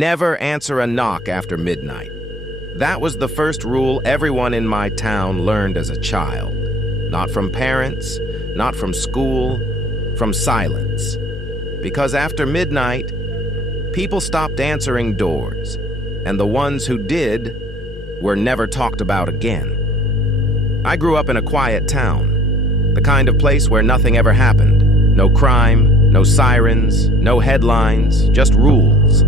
Never answer a knock after midnight. That was the first rule everyone in my town learned as a child. Not from parents, not from school, from silence. Because after midnight, people stopped answering doors, and the ones who did were never talked about again. I grew up in a quiet town, the kind of place where nothing ever happened. No crime, no sirens, no headlines, just rules.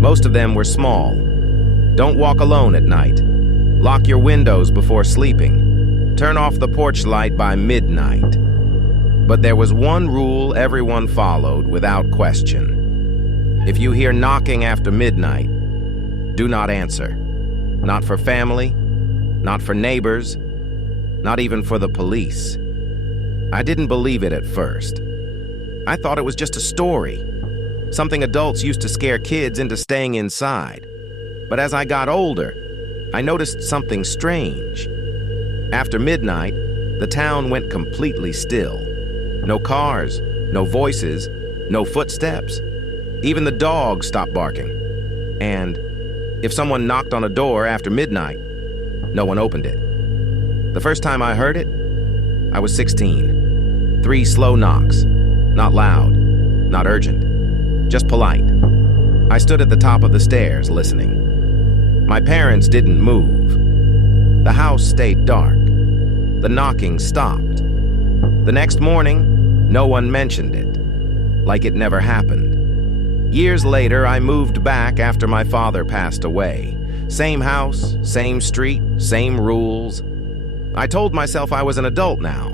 Most of them were small. Don't walk alone at night. Lock your windows before sleeping. Turn off the porch light by midnight. But there was one rule everyone followed without question. If you hear knocking after midnight, do not answer. Not for family, not for neighbors, not even for the police. I didn't believe it at first. I thought it was just a story, something adults used to scare kids into staying inside. But as I got older, I noticed something strange. After midnight, the town went completely still. No cars, no voices, no footsteps. Even the dogs stopped barking. And if someone knocked on a door after midnight, no one opened it. The first time I heard it, I was 16. 3 slow knocks. Not loud, not urgent, just polite. I stood at the top of the stairs listening. My parents didn't move. The house stayed dark. The knocking stopped. The next morning, no one mentioned it, like it never happened. Years later, I moved back after my father passed away. Same house, same street, same rules. I told myself I was an adult now,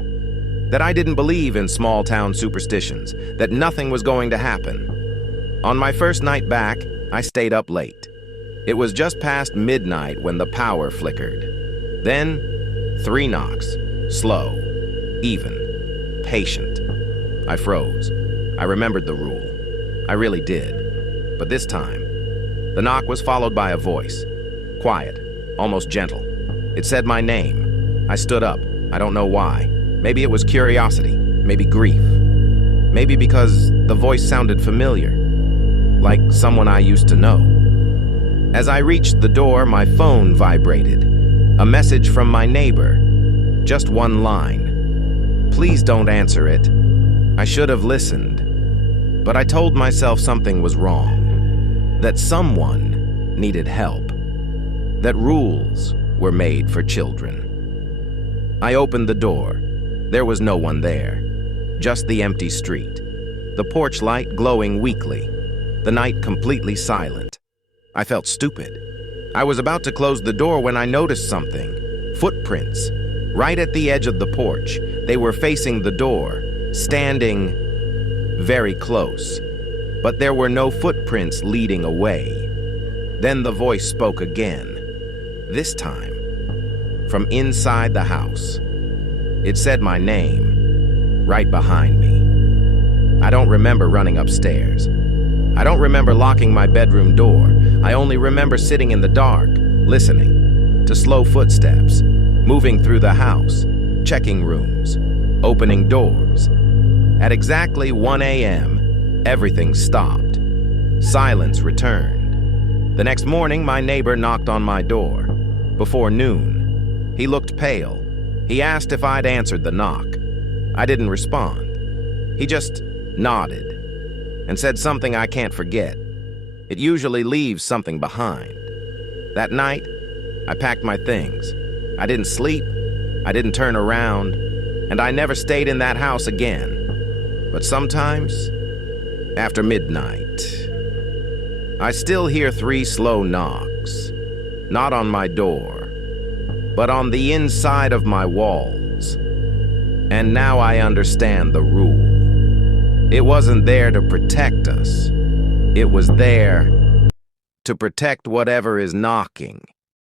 that I didn't believe in small-town superstitions, that nothing was going to happen. On my first night back, I stayed up late. It was just past midnight when the power flickered. Then, 3 knocks, slow, even, patient. I froze. I remembered the rule. I really did. But this time, the knock was followed by a voice. Quiet, almost gentle. It said my name. I stood up. I don't know why. Maybe it was curiosity, maybe grief. Maybe because the voice sounded familiar, like someone I used to know. As I reached the door, my phone vibrated. A message from my neighbor. Just one line. Please don't answer it. I should have listened. But I told myself something was wrong. That someone needed help. That rules were made for children. I opened the door. There was no one there. Just the empty street. The porch light glowing weakly. The night completely silent. I felt stupid. I was about to close the door when I noticed something. Footprints. Right at the edge of the porch. They were facing the door, standing very close. But there were no footprints leading away. Then the voice spoke again. This time, from inside the house. It said my name, right behind me. I don't remember running upstairs. I don't remember locking my bedroom door. I only remember sitting in the dark, listening to slow footsteps, moving through the house, checking rooms, opening doors. At exactly 1 a.m., everything stopped. Silence returned. The next morning, my neighbor knocked on my door. Before noon, he looked pale. He asked if I'd answered the knock. I didn't respond. He just nodded and said something I can't forget. It usually leaves something behind. That night, I packed my things. I didn't sleep, I didn't turn around, and I never stayed in that house again. But sometimes, after midnight, I still hear 3 slow knocks, not on my door, but on the inside of my walls. And now I understand the rule. It wasn't there to protect us. It was there to protect whatever is knocking.